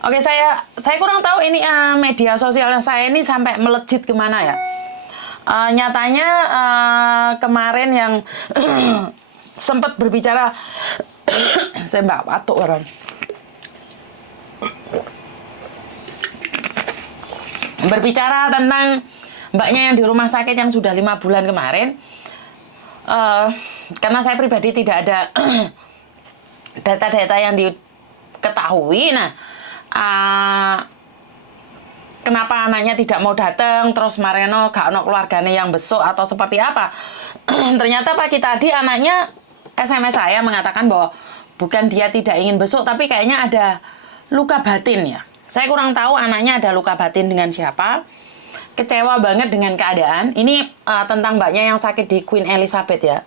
Oke, saya kurang tahu ini media sosial saya ini sampai melejit kemana ya. Nyatanya kemarin yang sempat berbicara saya mbak batuk orang. Berbicara tentang mbaknya yang di rumah sakit yang sudah 5 bulan kemarin. Karena saya pribadi tidak ada data-data yang diketahui. Nah, kenapa anaknya tidak mau datang, terus Mareno gak ono keluarganya yang besok atau seperti apa. Ternyata pagi tadi anaknya SMS saya mengatakan bahwa bukan dia tidak ingin besok, tapi kayaknya ada luka batin ya. Saya kurang tahu anaknya ada luka batin dengan siapa. Kecewa banget dengan keadaan. Ini tentang mbaknya yang sakit di Queen Elizabeth ya.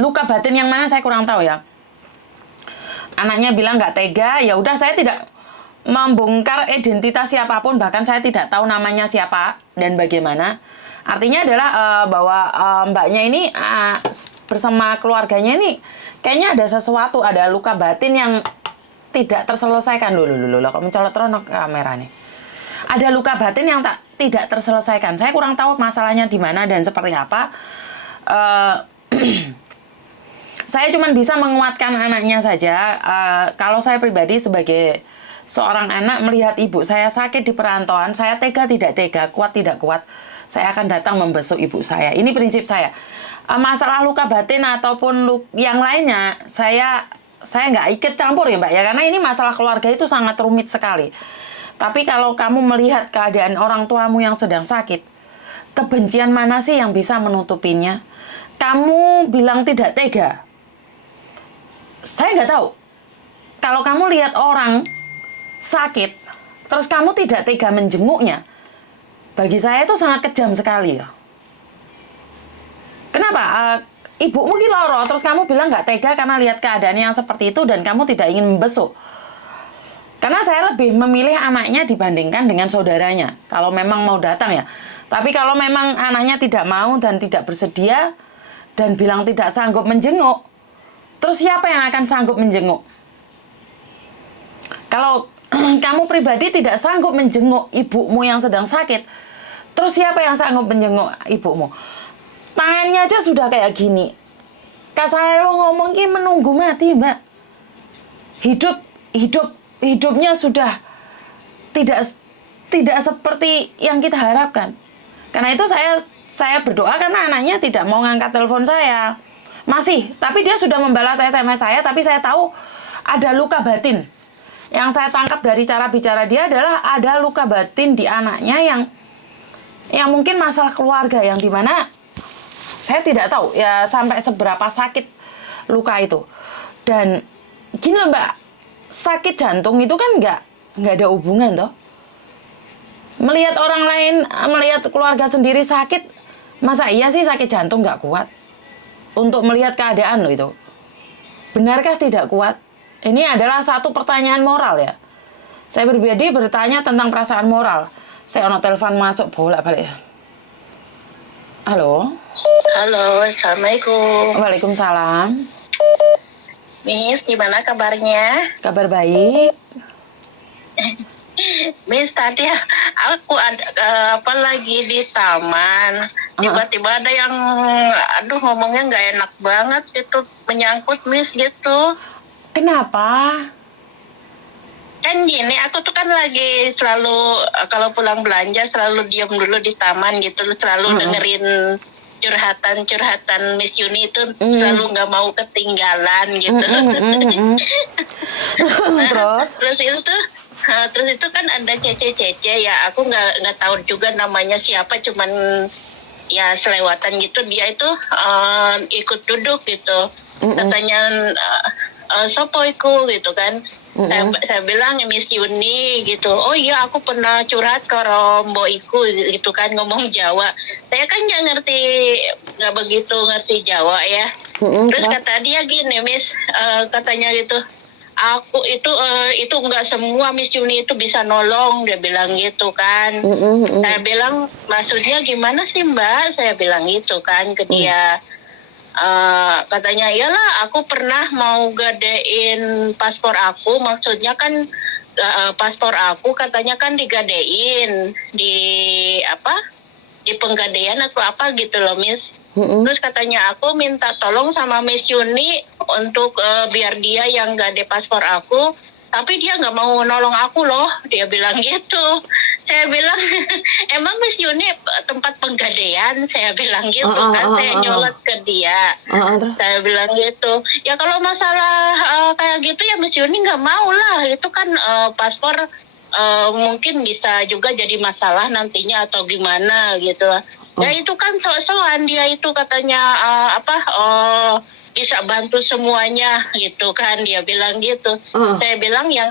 Luka batin yang mana saya kurang tahu ya. Anaknya bilang nggak tega, ya udah saya tidak membongkar identitas siapapun, bahkan saya tidak tahu namanya siapa dan bagaimana. Artinya adalah bahwa mbaknya ini bersama keluarganya ini kayaknya ada sesuatu, ada luka batin yang tidak terselesaikan. Loh, kok mencolot ronok kamera nih. Ada luka batin yang tidak terselesaikan. Saya kurang tahu masalahnya di mana dan seperti apa. Saya cuma bisa menguatkan anaknya saja. Kalau saya pribadi sebagai seorang anak melihat ibu saya sakit di perantauan, saya tega tidak tega, kuat tidak kuat, saya akan datang membesuk ibu saya. Ini prinsip saya. Masalah luka batin ataupun yang lainnya, saya nggak ikut campur ya mbak ya, karena ini masalah keluarga itu sangat rumit sekali. Tapi kalau kamu melihat keadaan orang tuamu yang sedang sakit, kebencian mana sih yang bisa menutupinya? Kamu bilang tidak tega. Saya nggak tahu. Kalau kamu lihat orang sakit, terus kamu tidak tega menjenguknya, bagi saya itu sangat kejam sekali ya. Kenapa? Ibumu loro, terus kamu bilang nggak tega karena lihat keadaan yang seperti itu dan kamu tidak ingin membesuk. Karena saya lebih memilih anaknya dibandingkan dengan saudaranya. Kalau memang mau datang ya. Tapi kalau memang anaknya tidak mau dan tidak bersedia dan bilang tidak sanggup menjenguk, terus siapa yang akan sanggup menjenguk? Kalau kamu pribadi tidak sanggup menjenguk ibumu yang sedang sakit, terus siapa yang sanggup menjenguk ibumu? Tangannya aja sudah kayak gini. Kak saya ngomong ini menunggu mati, Mbak. Hidupnya sudah tidak seperti yang kita harapkan. Karena itu saya berdoa karena anaknya tidak mau ngangkat telepon saya. Masih, tapi dia sudah membalas SMS saya, tapi saya tahu ada luka batin. Yang saya tangkap dari cara bicara dia adalah ada luka batin di anaknya yang mungkin masalah keluarga, yang dimana saya tidak tahu ya sampai seberapa sakit luka itu. Dan gini mbak, sakit jantung itu kan nggak ada hubungan toh. Melihat orang lain, melihat keluarga sendiri sakit, masa iya sih sakit jantung nggak kuat? Untuk melihat keadaan loh itu. Benarkah tidak kuat? Ini adalah satu pertanyaan moral ya. Saya pribadi bertanya tentang perasaan moral. Saya ono telepon masuk bolak-balik. Halo. Halo, Assalamualaikum. Waalaikumsalam. Miss, gimana kabarnya? Kabar baik. Miss, tadi aku lagi di taman. Tiba-tiba ada yang, ngomongnya nggak enak banget gitu, menyangkut Miss gitu. Kenapa? Kan gini, aku tuh kan lagi selalu, kalau pulang belanja selalu diam dulu di taman gitu, selalu dengerin curhatan Miss Yuni itu, selalu nggak mau ketinggalan gitu. Terus itu kan ada Cece ya, aku nggak tahu juga namanya siapa, cuman ya selewatan gitu, dia itu ikut duduk gitu, katanya sopo iku gitu kan. Saya bilang Miss Yuni gitu, oh iya aku pernah curhat ke Rombo iku gitu kan, ngomong Jawa. Saya kan nggak begitu ngerti Jawa ya. Terus kata dia gini, Miss, katanya gitu, aku itu nggak semua Miss Yuni itu bisa nolong, dia bilang gitu kan. Saya bilang maksudnya gimana sih Mbak, saya bilang gitu kan ke dia. Katanya iyalah aku pernah mau gadein paspor aku, maksudnya kan paspor aku katanya kan digadein di apa di penggadaian atau apa gitu loh Miss. Terus katanya aku minta tolong sama Miss Yuni untuk biar dia yang gade paspor aku, tapi dia nggak mau nolong aku loh, dia bilang gitu. Saya bilang emang Miss Yuni tempat penggadaian, saya bilang gitu kan, saya nyolot ke dia. Terus? Saya bilang gitu, ya kalau masalah kayak gitu ya Miss Yuni nggak mau lah, itu kan paspor mungkin bisa juga jadi masalah nantinya atau gimana gitu. Ya itu kan so-soan dia itu katanya bisa bantu semuanya gitu kan, dia bilang gitu. Saya bilang yang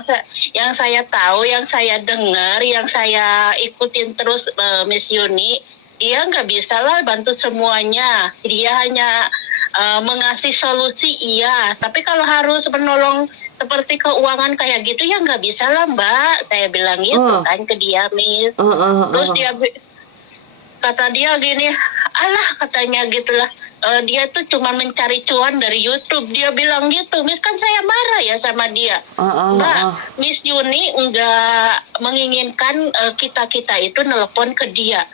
saya tahu, yang saya dengar, yang saya ikutin terus Miss Yuni, dia nggak bisa lah bantu semuanya. Dia hanya mengasih solusi iya, tapi kalau harus menolong seperti keuangan kayak gitu ya nggak bisa lah Mbak, saya bilang gitu kan ke dia Miss. Terus kata dia gini, alah katanya gitulah, dia tuh cuma mencari cuan dari YouTube, dia bilang gitu Miss. Kan saya marah ya sama dia, Mbak, Miss Yuni nggak menginginkan kita itu nelpon ke dia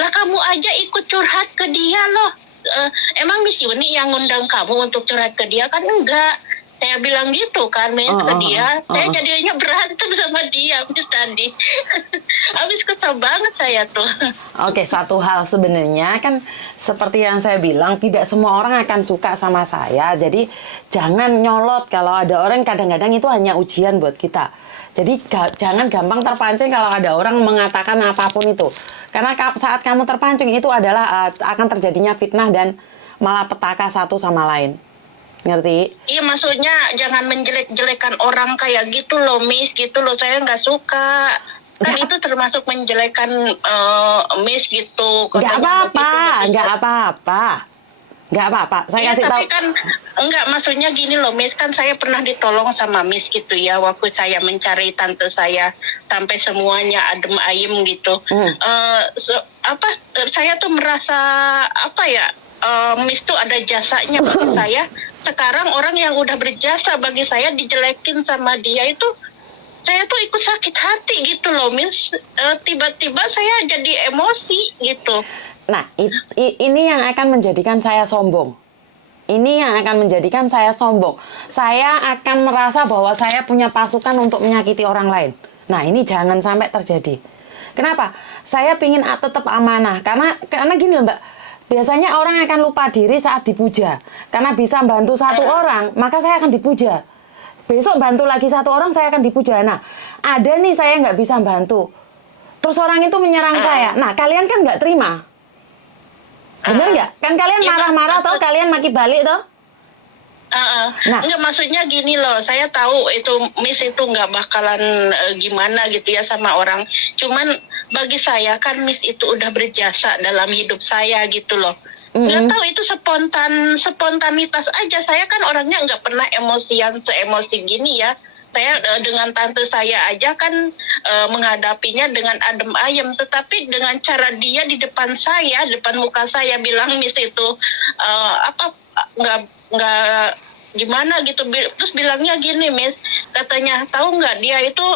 lah, kamu aja ikut curhat ke dia loh. Emang Miss Yuni yang ngundang kamu untuk curhat ke dia kan? Enggak, saya bilang gitu kan Miss ke dia. Saya jadinya berantem sama dia Miss tadi. Habis kesel banget saya tuh. Oke, satu hal sebenarnya kan seperti yang saya bilang, tidak semua orang akan suka sama saya. Jadi jangan nyolot. Kalau ada orang, kadang-kadang itu hanya ujian buat kita. Jadi jangan gampang terpancing kalau ada orang mengatakan apapun itu. Karena saat kamu terpancing itu adalah akan terjadinya fitnah dan malah petaka satu sama lain. Ngerti? Iya, maksudnya jangan menjelek-jelekan orang kayak gitu loh Miss, gitu loh, saya nggak suka. Kan itu termasuk menjelekan Miss gitu. Nggak apa-apa, nggak apa-apa. Nggak apa-apa, saya kasih tahu. Tapi kan enggak, maksudnya gini loh Miss, kan saya pernah ditolong sama Miss gitu ya, waktu saya mencari tante saya sampai semuanya adem ayem gitu. Saya tuh merasa Miss tuh ada jasanya bagi saya. Sekarang orang yang udah berjasa bagi saya dijelekin sama dia itu, saya tuh ikut sakit hati gitu loh Miss. Tiba-tiba saya jadi emosi gitu. Nah, ini yang akan menjadikan saya sombong. Ini yang akan menjadikan saya sombong. Saya akan merasa bahwa saya punya pasukan untuk menyakiti orang lain. Nah, ini jangan sampai terjadi. Kenapa? Saya pingin tetap amanah. Karena gini loh Mbak, biasanya orang akan lupa diri saat dipuja. Karena bisa bantu satu orang, maka saya akan dipuja. Besok bantu lagi satu orang, saya akan dipuja. Nah, ada nih saya nggak bisa bantu. Terus orang itu menyerang saya. Nah, kalian kan nggak terima. Bener nggak? Kan kalian marah-marah atau kalian maki balik toh? Enggak, maksudnya gini loh, saya tahu itu Miss itu nggak bakalan gimana gitu ya sama orang. Cuman bagi saya kan Miss itu udah berjasa dalam hidup saya gitu loh. Nggak tahu itu spontanitas aja. Saya kan orangnya nggak pernah emosian se-emosi gini ya. Saya dengan tante saya aja kan menghadapinya dengan adem ayem, tetapi dengan cara dia di depan saya, depan muka saya bilang Miss itu nggak gimana gitu, terus bilangnya gini Miss, katanya tahu nggak dia itu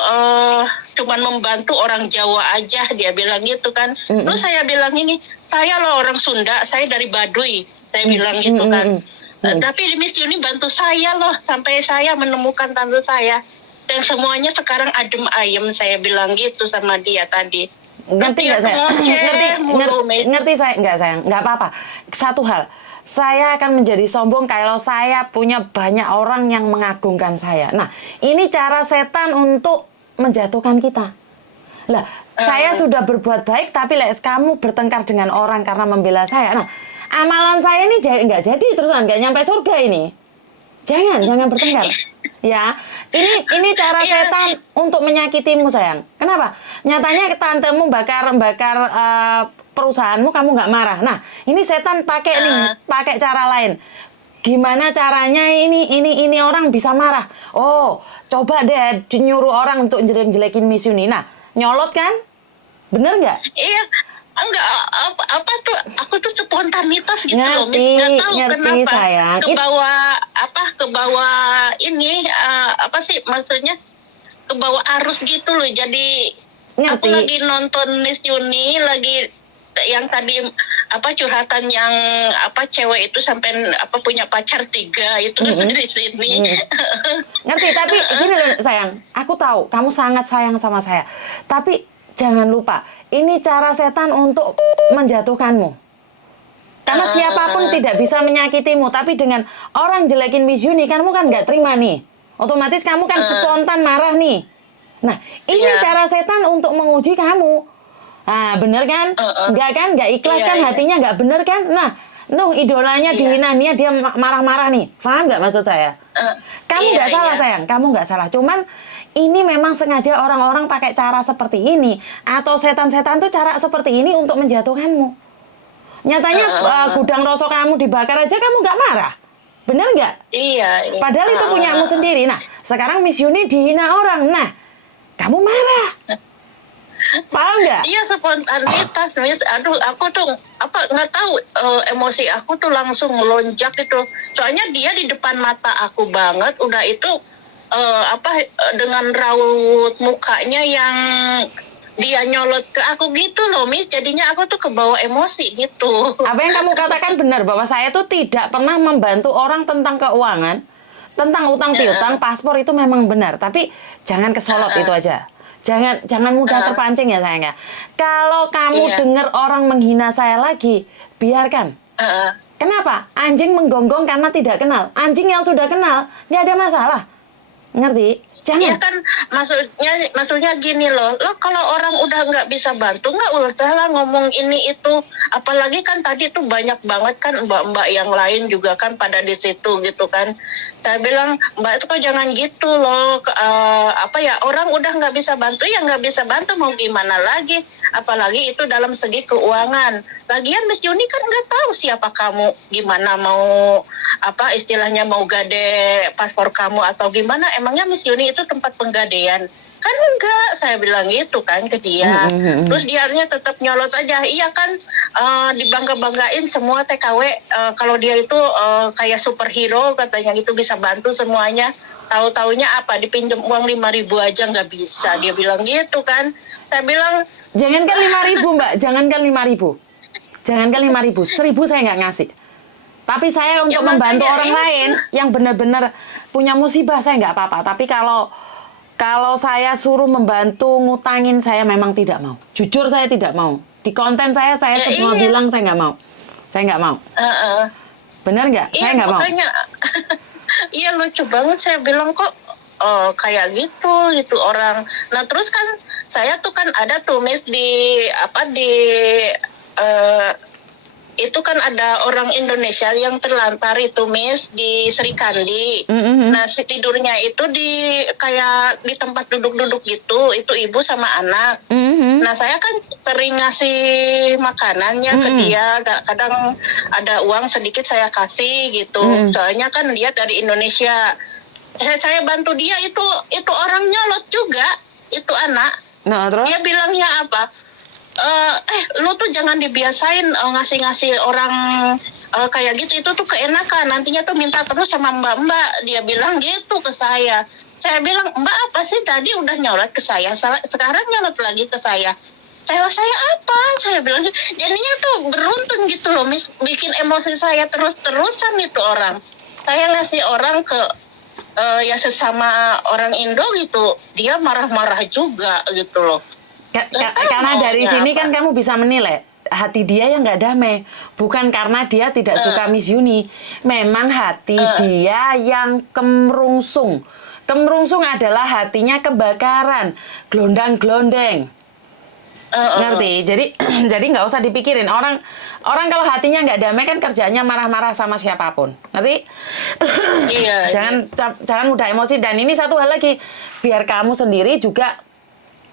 cuman membantu orang Jawa aja, dia bilang gitu kan. Terus saya bilang ini, saya loh orang Sunda, saya dari Baduy, saya bilang gitu kan. Tapi Miss Yuni bantu saya loh sampai saya menemukan tante saya, dan semuanya sekarang adem ayem, saya bilang gitu sama dia tadi. Ngerti nggak saya? Ngerti saya nggak sayang? Nggak apa-apa. Satu hal, saya akan menjadi sombong kalau saya punya banyak orang yang mengagungkan saya. Nah, ini cara setan untuk menjatuhkan kita. Lah, saya sudah berbuat baik, tapi kamu bertengkar dengan orang karena membela saya. Nah, amalan saya ini nggak jadi terusan, nggak nyampe surga ini. Jangan bertengkar. Ya, ini cara setan untuk menyakitimu sayang. Kenapa? Nyatanya tantemu bakar perusahaanmu, kamu nggak marah. Nah, ini setan pakai cara lain. Gimana caranya ini orang bisa marah? Oh, coba deh nyuruh orang untuk jelek-jelekin Miss Yuni. Nah, nyolot kan? Bener nggak? Iya. enggak apa tuh, aku tuh spontanitas gitu loh, Miss. Nggak tahu ngerti kenapa sayang. ke bawah ke bawah ini apa sih maksudnya, ke bawah arus gitu loh. Jadi aku Ngerti. lagi nonton Miss Yuni, lagi yang tadi apa curhatan yang apa cewek itu sampai apa punya pacar 3 itu di sini. Ngerti, tapi gini loh sayang, aku tahu kamu sangat sayang sama saya. Tapi jangan lupa, ini cara setan untuk menjatuhkanmu. Karena siapapun tidak bisa menyakitimu, tapi dengan orang jelekin Miss Yuni, kamu kan nggak terima nih. Otomatis kamu kan spontan marah nih. Nah, ini Iya. cara setan untuk menguji kamu. Nah, bener kan? Nggak kan? Nggak ikhlas Iya, kan? iya. Hatinya nggak bener kan? Nah, idolanya Iya. dihina, dia marah-marah nih. Paham nggak maksud saya? Kamu Iya, nggak salah iya. sayang, kamu nggak salah. Cuman ini memang sengaja orang-orang pakai cara seperti ini. Atau setan-setan tuh cara seperti ini untuk menjatuhkanmu. Nyatanya gudang rosok kamu dibakar aja kamu nggak marah. Bener nggak? Iya, iya. Padahal itu punyamu sendiri. Nah, sekarang Miss Yuni dihina orang. Nah, kamu marah. Paham nggak? Iya, spontanitas, Miss. Aduh, aku tuh apa nggak tahu, emosi aku tuh langsung melonjak itu. Soalnya dia di depan mata aku banget, udah itu dengan raut mukanya yang dia nyolot ke aku gitu loh, Miss. Jadinya aku tuh kebawa emosi gitu. Apa yang kamu katakan benar, bahwa saya tuh tidak pernah membantu orang tentang keuangan, tentang utang piutang, paspor itu memang benar. Tapi jangan kesolot itu aja. Jangan mudah terpancing ya sayang ya. Kalau kamu Iya. dengar orang menghina saya lagi, biarkan. Kenapa? Anjing menggonggong karena tidak kenal. Anjing yang sudah kenal, nggak ada masalah. Ngerti? Iya Jangan. kan, maksudnya gini loh, kalau orang udah nggak bisa bantu, nggak usah lah ngomong ini itu. Apalagi kan tadi tuh banyak banget kan mbak-mbak yang lain juga kan pada di situ gitu kan. Saya bilang, mbak itu kok jangan gitu loh. Apa ya, orang udah nggak bisa bantu ya nggak bisa bantu, mau gimana lagi. Apalagi itu dalam segi keuangan. Lagian Miss Yuni kan nggak tahu siapa kamu, gimana mau apa istilahnya mau gade paspor kamu atau gimana. Emangnya Miss Yuni itu tempat penggadean? Kan enggak, saya bilang gitu kan ke dia. Terus dianya tetap nyolot aja. Iya kan, dibangga-banggain semua TKW, kalau dia itu kayak superhero katanya gitu, bisa bantu semuanya. Tahu-taunya apa, dipinjam uang 5.000 aja nggak bisa, dia bilang gitu kan. Saya bilang, Jangankan 5.000 Mbak, jangankan 5.000. Jangankan 5.000, 1.000 saya nggak ngasih. Tapi saya untuk Ya, membantu makanya orang itu. lain yang benar-benar punya musibah, saya nggak apa-apa. Tapi kalau saya suruh membantu ngutangin, saya memang tidak mau. Jujur saya tidak mau. Di konten saya Ya, semua iya. bilang saya nggak mau. Saya nggak mau. Benar nggak? Iya, Saya nggak mau. makanya iya lucu banget, saya bilang kok kayak gitu orang. Nah terus kan saya tuh kan ada tumis di eh, itu kan ada orang Indonesia yang terlantar itu, Miss, di Serikandi. Nah si tidurnya itu di kayak di tempat duduk-duduk gitu, itu ibu sama anak. Nah saya kan sering ngasih makanannya ke dia, kadang ada uang sedikit saya kasih gitu. Soalnya kan dia dari Indonesia. Saya bantu dia, itu orang nyolot juga, itu anak. Nah, terus? Dia bilangnya apa? Lu tuh jangan dibiasain ngasih-ngasih orang kayak gitu, itu tuh keenakan, nantinya tuh minta terus sama mbak-mbak. Dia bilang gitu ke saya. Saya bilang, mbak apa sih tadi udah nyolot ke saya, sekarang nyolot lagi ke saya. Saya apa? Saya bilang, jadinya tuh beruntun gitu loh, Miss, bikin emosi saya terus-terusan itu orang. Saya ngasih orang ke ya sesama orang Indo gitu, dia marah-marah juga gitu loh. Karena dari sini kan kamu bisa menilai hati dia yang nggak damai, bukan karena dia tidak suka Miss Yuni. Memang hati dia yang kemerungsung. Kemerungsung adalah hatinya kebakaran, glondang-glondeng. Ngerti? Jadi nggak usah dipikirin. Orang kalau hatinya nggak damai kan kerjanya marah-marah sama siapapun. Ngerti? Iya. Jangan mudah emosi. Dan ini satu hal lagi, biar kamu sendiri juga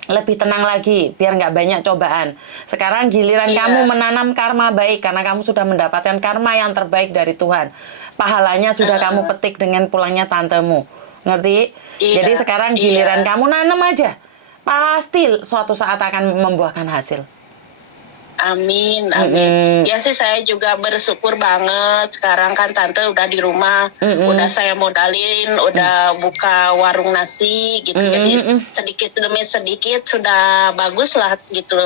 lebih tenang lagi, biar nggak banyak cobaan. Sekarang giliran kamu menanam karma baik, karena kamu sudah mendapatkan karma yang terbaik dari Tuhan. Pahalanya sudah kamu petik dengan pulangnya tantemu. Ngerti? Iya. Jadi sekarang giliran kamu nanam aja. Pasti suatu saat akan membuahkan hasil. Amin, amin. Ya sih saya juga bersyukur banget. Sekarang kan tante udah di rumah, udah saya modalin, udah buka warung nasi gitu. Jadi sedikit demi sedikit sudah bagus lah gitu,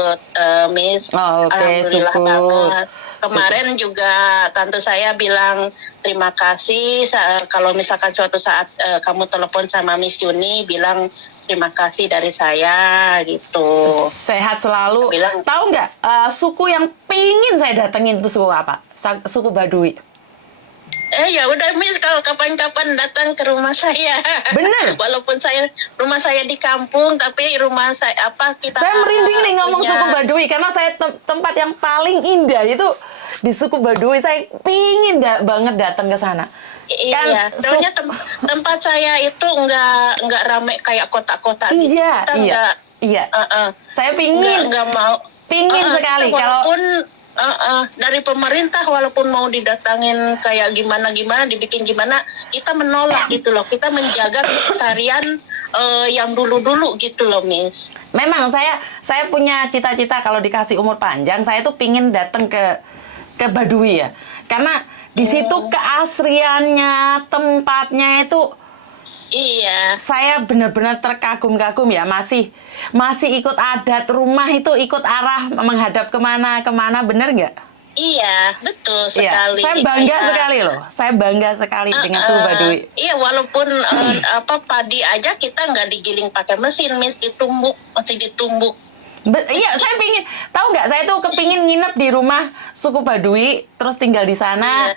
Miss. Oh, oke, Alhamdulillah syukur. banget. Kemarin juga tante saya bilang terima kasih kalau misalkan suatu saat kamu telepon sama Miss Yuni bilang terima kasih dari saya gitu. Sehat selalu. Bilang, Tahu nggak suku yang pingin saya datengin itu suku apa? Suku Baduy. Ya udah Miss, kalau kapan-kapan datang ke rumah saya. Bener. Walaupun rumah saya di kampung, tapi rumah saya kita. Saya merinding nih ngomong punya- suku Baduy karena saya tempat yang paling indah itu di suku Baduy. Saya pingin banget datang ke sana. Iya, soalnya tempat saya itu nggak rame kayak kota-kota. gitu. Iya, Kita iya, nggak, iya. Saya pingin, nggak mau. pingin sekali kita kalau walaupun dari pemerintah walaupun mau didatangin kayak gimana dibikin gimana, kita menolak gitu loh. Kita menjaga kelestarian yang dulu gitu loh, Miss. memang saya punya cita-cita kalau dikasih umur panjang, saya tuh pingin datang ke Baduy ya, karena di situ keasriannya, tempatnya itu Iya. saya benar-benar terkagum-kagum ya, masih ikut adat, rumah itu ikut arah menghadap kemana, bener nggak? Iya, betul Iya, sekali. saya bangga Kayak, sekali loh, saya bangga sekali dengan suku Baduy. Iya, walaupun padi aja kita nggak digiling pakai mesin, Miss, masih ditumbuk. Iya, saya pingin, tahu nggak? Saya tuh kepingin nginep di rumah suku Baduy, terus tinggal di sana. Iya.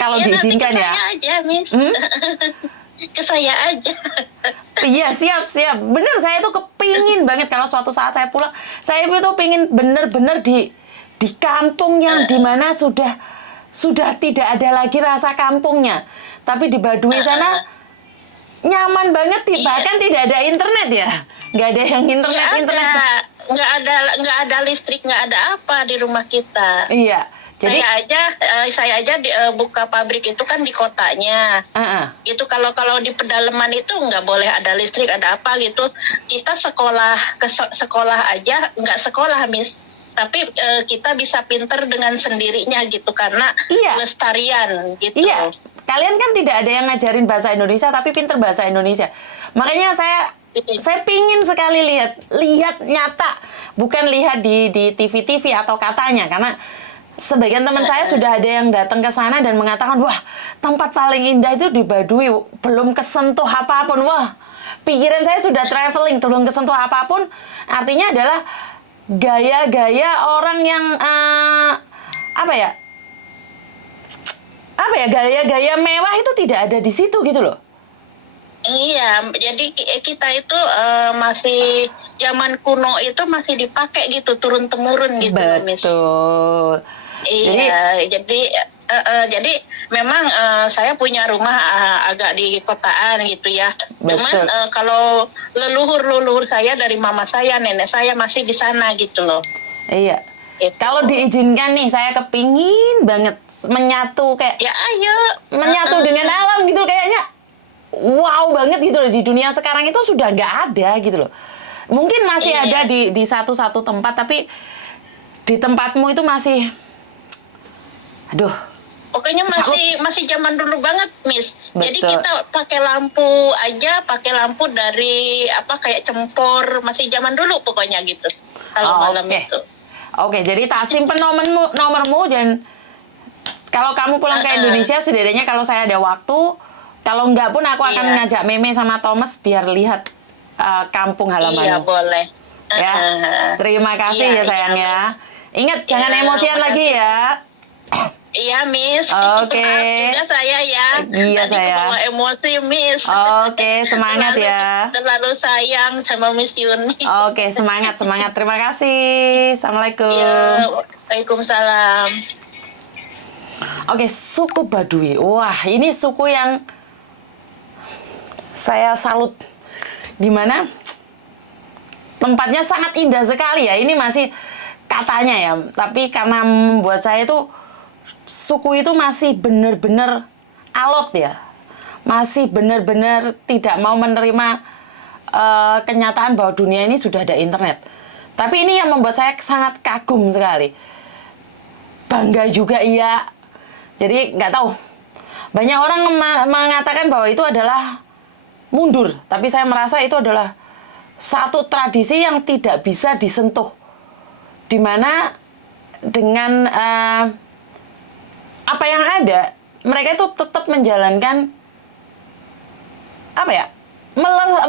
Kalau Iya, nanti diizinkan ke ya. saya aja, Miss. Ke saya aja. Iya, siap. Bener, saya tuh kepingin banget kalau suatu saat saya pulang. Saya itu pingin bener-bener di kampung yang dimana sudah tidak ada lagi rasa kampungnya. Tapi di Baduy sana nyaman banget, Iya. bahkan tidak ada internet ya. Nggak ada yang internet. Nggak ada listrik, nggak ada apa di rumah kita. Iya. Jadi Saya aja buka pabrik itu kan di kotanya. Itu kalau di pedalaman itu nggak boleh ada listrik, ada apa gitu. Kita sekolah aja nggak sekolah, Miss. Tapi kita bisa pinter dengan sendirinya gitu karena pelestarian gitu. Iya. Kalian kan tidak ada yang ngajarin bahasa Indonesia tapi pinter bahasa Indonesia. Makanya saya pingin sekali lihat nyata, bukan lihat di TV atau katanya, karena sebagian teman saya sudah ada yang datang ke sana dan mengatakan, wah, tempat paling indah itu di Baduy, belum kesentuh apapun. Wah, pikiran saya sudah traveling, belum kesentuh apapun. Artinya adalah gaya-gaya orang yang gaya-gaya mewah itu tidak ada di situ gitu loh. Iya, jadi kita itu masih zaman kuno itu masih dipakai gitu turun temurun gitu, Miss. Betul. Iya, jadi memang saya punya rumah agak di kotaan gitu ya. Cuman kalau leluhur saya dari mama saya, nenek saya masih di sana gitu loh. Iya. Gitu. Kalau diizinkan nih, saya kepingin banget menyatu kayak Ya ayo. menyatu dengan alam gitu, kayaknya wow banget gitu loh. Di dunia sekarang itu sudah nggak ada gitu loh. Mungkin masih ada di satu-satu tempat, tapi di tempatmu itu masih, aduh. Pokoknya masih zaman dulu banget, Miss. Betul. Jadi kita pakai lampu dari kayak cempor, masih zaman dulu pokoknya gitu. Kalau malam itu. Oke, jadi tak simpen nomormu dan kalau kamu pulang ke Indonesia, setidaknya kalau saya ada waktu, kalau enggak pun aku akan ngajak Meme sama Thomas biar lihat kampung halamanmu. Iya, boleh. Ya, terima kasih ya sayang ya. Ingat, jangan emosian lagi ya. Iya, Miss. Oke. Juga saya ya. Iya, Tadi saya. kebawa emosi, Miss. Oke, semangat ya. Terlalu sayang sama Miss Yuni. Oke, semangat. Terima kasih. Assalamualaikum. Ya, Waalaikumsalam. Oke, suku Baduy. Wah, ini suku yang saya salut. Di mana tempatnya sangat indah sekali ya. Ini masih katanya ya, tapi karena membuat saya itu suku itu masih benar-benar alot ya. Masih benar-benar tidak mau menerima kenyataan bahwa dunia ini sudah ada internet. Tapi ini yang membuat saya sangat kagum sekali. Bangga juga iya. Jadi nggak tahu. Banyak orang mengatakan bahwa itu adalah mundur. Tapi saya merasa itu adalah satu tradisi yang tidak bisa disentuh. Dimana dengan apa yang ada, mereka itu tetap menjalankan apa ya,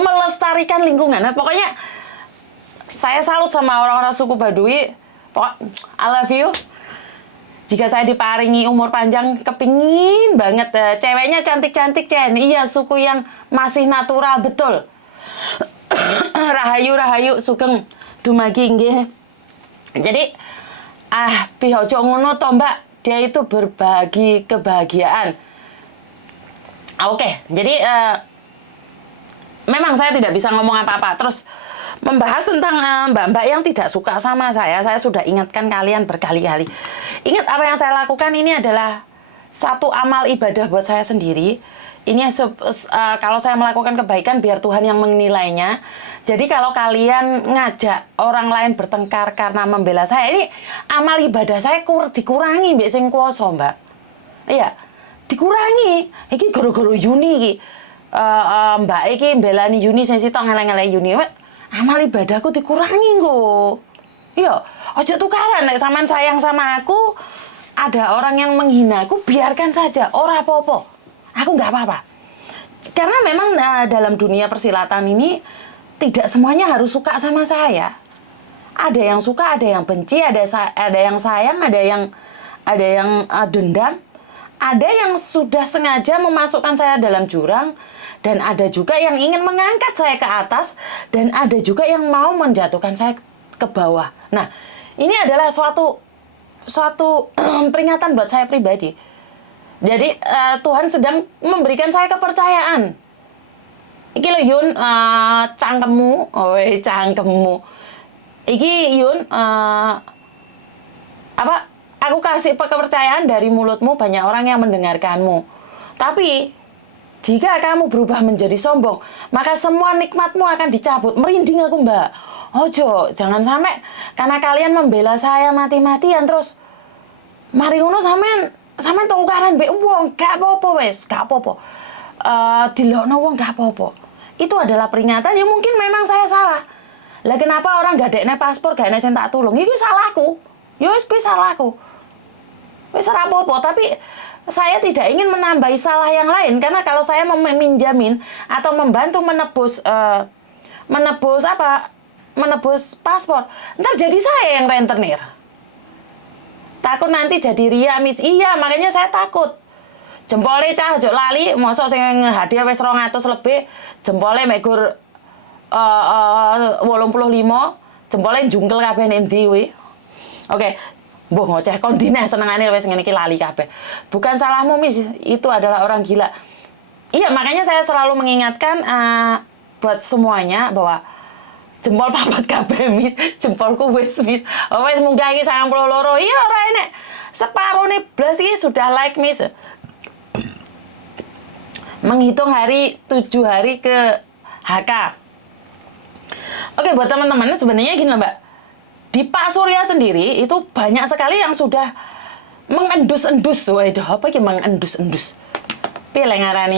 melestarikan lingkungan. Nah, pokoknya saya salut sama orang-orang suku Baduy. I love you. Jika saya diparingi umur panjang, kepingin banget ceweknya cantik-cantik, Cen. Iya, suku yang masih natural, betul. Rahayu sugeng dumagi nggih. Jadi pihojo ngono to, Mbak. Dia itu berbagi kebahagiaan. Oke, jadi memang saya tidak bisa ngomong apa-apa. Terus membahas tentang mbak-mbak yang tidak suka sama saya sudah ingatkan kalian berkali-kali. Ingat apa yang saya lakukan ini adalah satu amal ibadah buat saya sendiri. Ini kalau saya melakukan kebaikan biar Tuhan yang menilainya. Jadi kalau kalian ngajak orang lain bertengkar karena membela saya, ini amal ibadah saya dikurangi mbek sing kuwasa, Mbak. Iya, dikurangi. Iki goro-goro Yuni iki. Mbak iki mbelani Yuni sing sitok ngeleng-ngeleng Yuni. Amal ibadahku dikurangi kok. Iya, ojo tukaran nek sampean sayang sama aku, ada orang yang menghina aku, biarkan saja, ora apa-apa. Aku nggak apa-apa. Karena memang dalam dunia persilatan ini tidak semuanya harus suka sama saya. Ada yang suka, ada yang benci, ada yang sayang, ada yang dendam, ada yang sudah sengaja memasukkan saya dalam jurang. Dan ada juga yang ingin mengangkat saya ke atas, dan ada juga yang mau menjatuhkan saya ke bawah. Nah, ini adalah suatu peringatan buat saya pribadi. Jadi Tuhan sedang memberikan saya kepercayaan. Iki lho Yun, cangkemmu, cangkemmu. Iki Yun, aku kasih kepercayaan dari mulutmu, banyak orang yang mendengarkanmu. Tapi jika kamu berubah menjadi sombong, maka semua nikmatmu akan dicabut. Merinding aku, Mbak. Ojo, jangan sampai karena kalian membela saya mati-matian terus mari ngono sampean tukaran mbek wong, gak apa-apa wes, gak apa-apa. Dilokno wong gak apa-apa. Itu adalah peringatan ya, mungkin memang saya salah. Lah kenapa orang gak dekne paspor, gak enek sing tak tulung? Iki salahku. Ya wis kuwi salahku. Wis ora apa-apa, tapi saya tidak ingin menambahi salah yang lain, karena kalau saya meminjamin atau membantu menebus paspor, ntar jadi saya yang rentenir. Takut nanti jadi ria, Miss. Iya, makanya saya takut. Jempole cah ojo lali, mosok sing hadir wis 200 lebih, jempole mek gur 85, jempole jungkel kabeh ning ndi kuwi. Oke. Mbah ngoceh kon dineh senengane wis ngene iki lali kabeh. Bukan salahmu, Miss. Itu adalah orang gila. Iya, makanya saya selalu mengingatkan buat semuanya bahwa jempol papat kabeh, Miss. Jempolku wis, Miss. Oh, wis munggah iki 92. Iya, ora enek. Separone blas iki sudah like, Miss. Menghitung 7 hari ke HK. Oke, buat teman-teman sebenarnya gini loh, Mbak. Di Pak Surya sendiri itu banyak sekali yang sudah mengendus-endus. Waduh, apa iki mengendus-endus? Piye ngarani?